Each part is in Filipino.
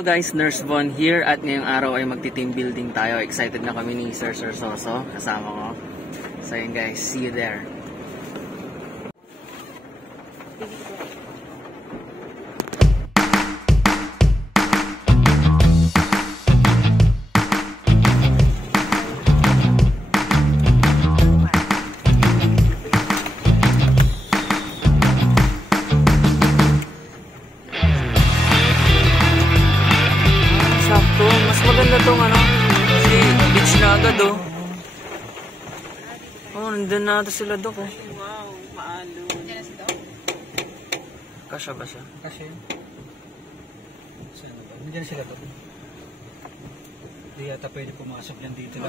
Hello guys, Nurse Von here at ngayong araw ay magti-team building tayo. Excited na kami ni Sir Soso, kasama ko. So yun guys, see you there. Mas maganda tong kasi beach na agad oh. Oh, nandun na ito sila Dok oh. Wow, paalo. Nandiyan na si Dok? Kasya ba siya? Kasya yun. Saan ba? Nandiyan sila Dok. Hindi yata pwede pumasok yan dito lang.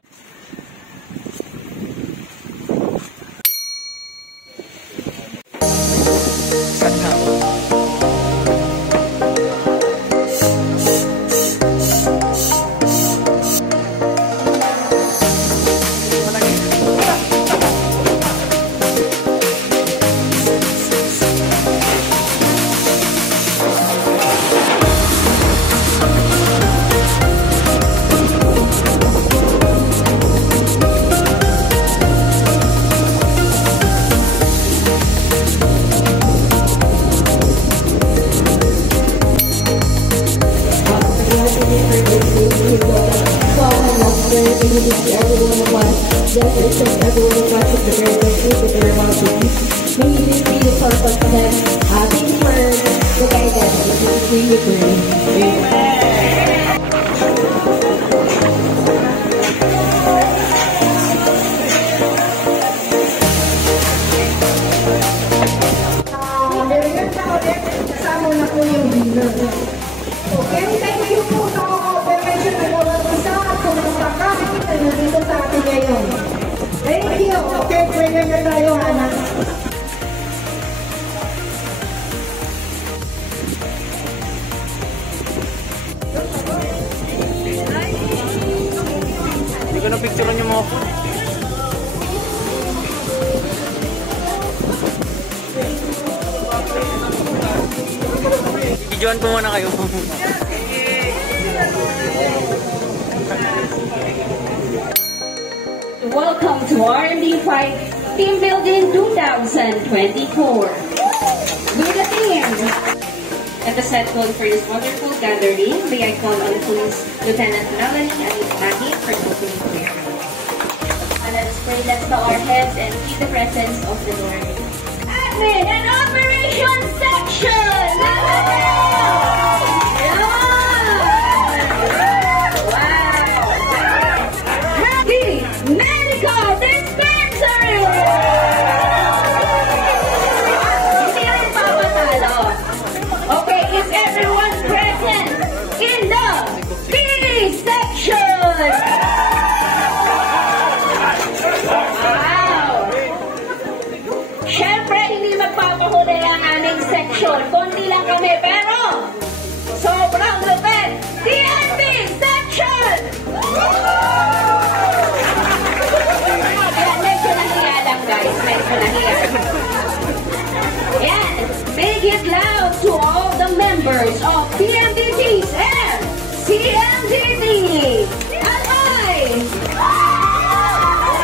Saan na? Hindi ko na picturean yung mga phone. Videoan po muna kayo. Welcome to R&D Fight Team Building 2024. With the team. At the set code for this wonderful gathering, may I call on Police Lieutenant Melanie Anitani for opening prayer. Let's pray, let's bow our heads and feel the presence of the Lord. Admin and Operations Section! Medical Dispensary! Hindi rin papatalo. Okay, is everyone present in the PD section? Wow! Siyempre, hindi magpapahuli ang aming section. Konti lang kami, pero sobrang lupit. DNB section! Guys, medyo nahiya. Yan, make it loud to all the members of PMDTs and CMDT. And I,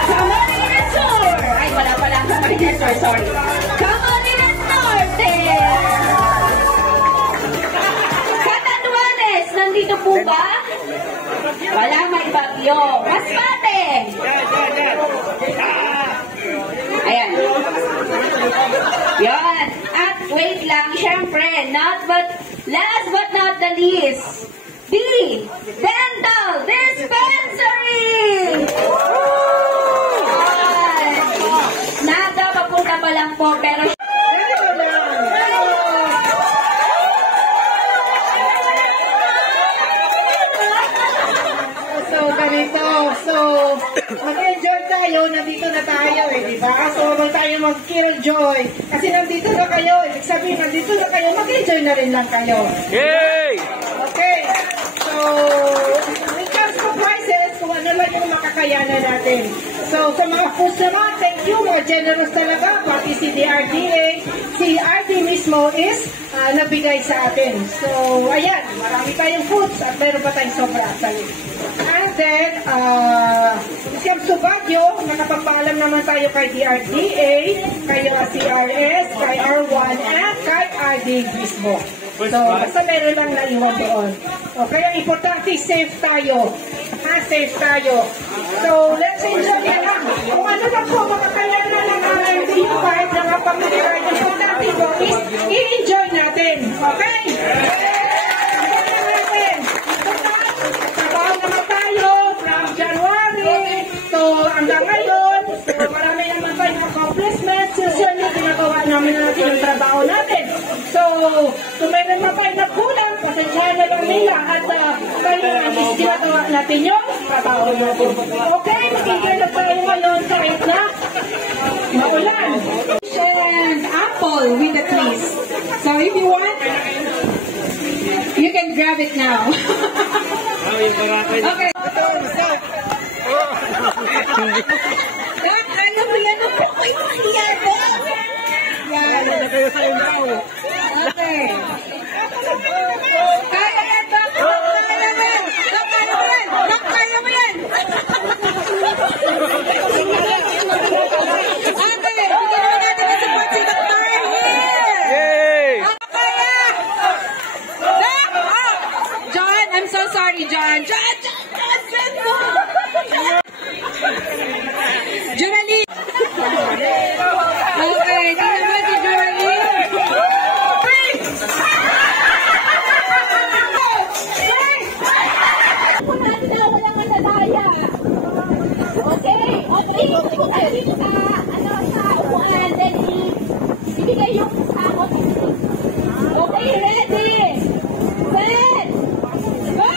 come on in and soar. Ay, wala pala. Come on in and soar, sorry. Come on in and norte. Catanduanes, nandito po ba? Wala, may bagyo. Masbate. Ayan. Yan. At wait lang, syempre, last but not the least, the Dental Dispensary! Nada, papunta pa lang po, pero mag-enjoy tayo, nandito na tayo di ba? So, huwag tayo mag-killjoy. Kasi nandito na kayo, ibig sabihin, nandito na kayo, mag-enjoy na rin lang kayo. Yay! Okay, so, in terms of prices, kung ano lang yung makakayanan natin. So, sa mga customer, thank you, mga generous talaga, pati si DRDA, si RD mismo is nagbigay sa atin. So, ayan, marami tayong foods at meron pa tayong sobra actually. And then, Siyam Subagyo, nakapagpaalam naman tayo kay DRDA, kay CRS, kay R1, and kay RD mismo. So, basta meron lang naiwan doon. So, kaya importante, safe tayo. Safe tayo. So, let's enjoy na lang. Kung ano lang po, makakaya na lang ang yung part ng pag-ibigay. Importante po is, i-enjoy natin. Okay? Trabaho naman tayo from January. So, hanggang ngayon, so, marami naman tayong accomplishments. Sincerely, ginagawa namin yung trabaho natin. So, kung meron na tayo nagkulang, pasensyahan na lang nila at kailangan is ginagawa natin yung trabaho natin. Okay, makikilap tayo ngayon kahit na maulan. And apple with a twist. So if you want, you can grab it now. Okay. Ano mo yan? Ay, yan po! Yan. Okay. Kaya yan, Doc! Kaya mo yan! Doc, kaya mo yan! Doc, kaya mo yan! Okay, bigyan naman natin ang support si Dr. here! Kaya! Doc! Oh! John, I'm so sorry, John! John! Junalie! Okay, tingnan mo si Junalie! Okay, ready? Set! Go!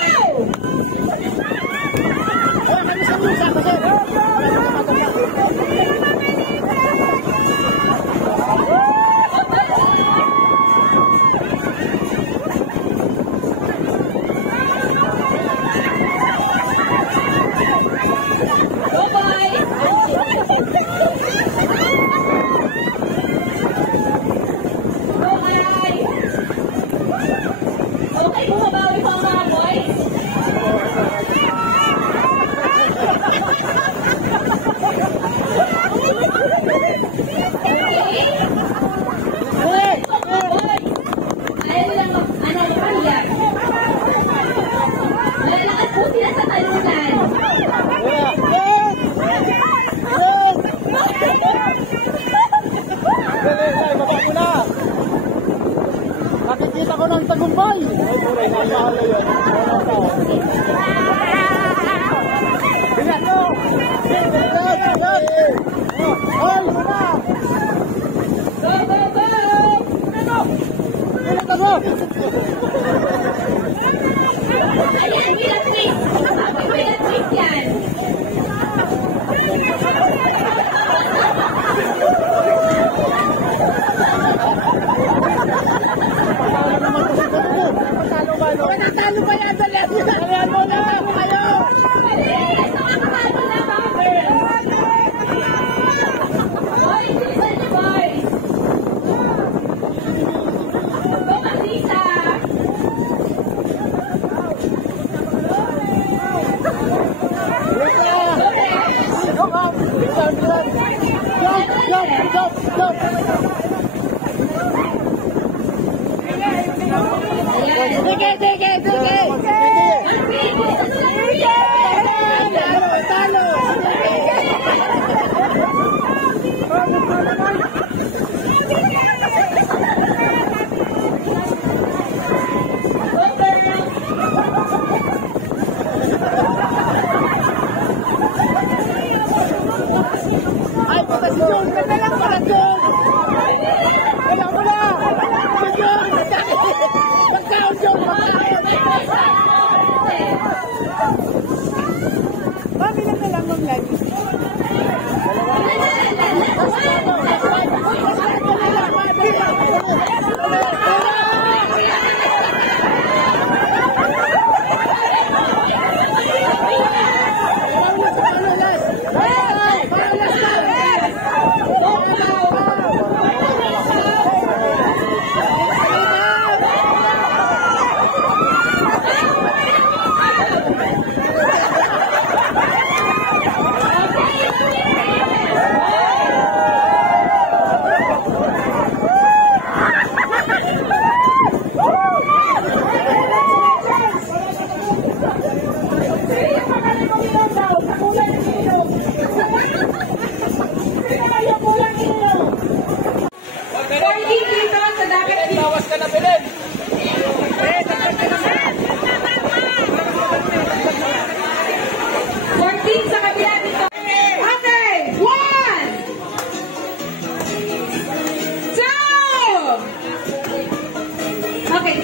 Nakikita ko ng tagumpay. Ayan, bilang twist. Okay, bilang twist yan. Natalo ba yan sa lesson? Kaya mo na! Kayo! Bilis! Nakakatalo na mga girls! Boys, listen to boys! Go, Marisa! Ay, pagkasyon! Ganda lang pagkasyon! Wala mo na! Pagkasyon! Pagkasyon! Pagkasyon!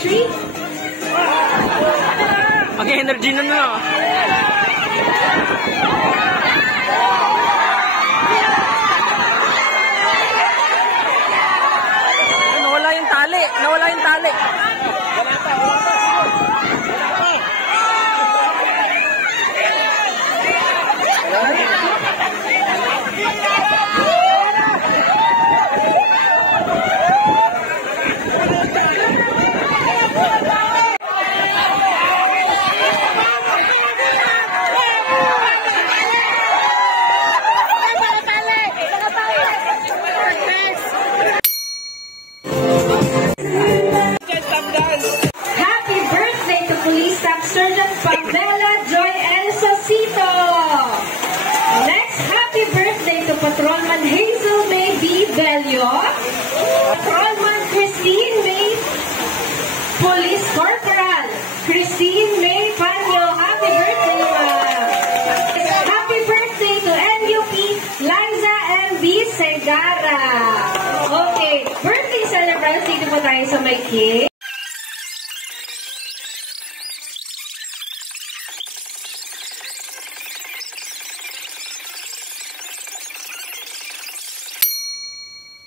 treat? Mag-energy na na. Nawala yung tali. Nawala yung tali. Happy birthday to Police Staff Sergeant Pamela Joy El Sosito. Next, happy birthday to Patrolman Hazel May B. Bello. Patrolman Christine May. Police Corporal Christine May Panyo. Happy birthday, ma'am. Happy birthday to NUP Liza M.B. Segara. Okay, birthday celebrants, dito po tayo sa may cake.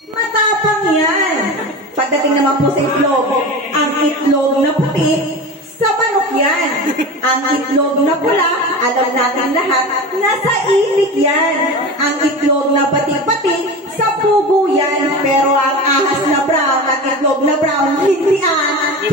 Matapang yan. Pagdating naman po sa itlog, ang itlog na puti, sa manok yan. Ang itlog na pula, alam natin lahat, nasa itik yan. Ang itlog na pati-pati, sa pugo yan. Pero ang ahas na brown at itlog na brown, hindi ang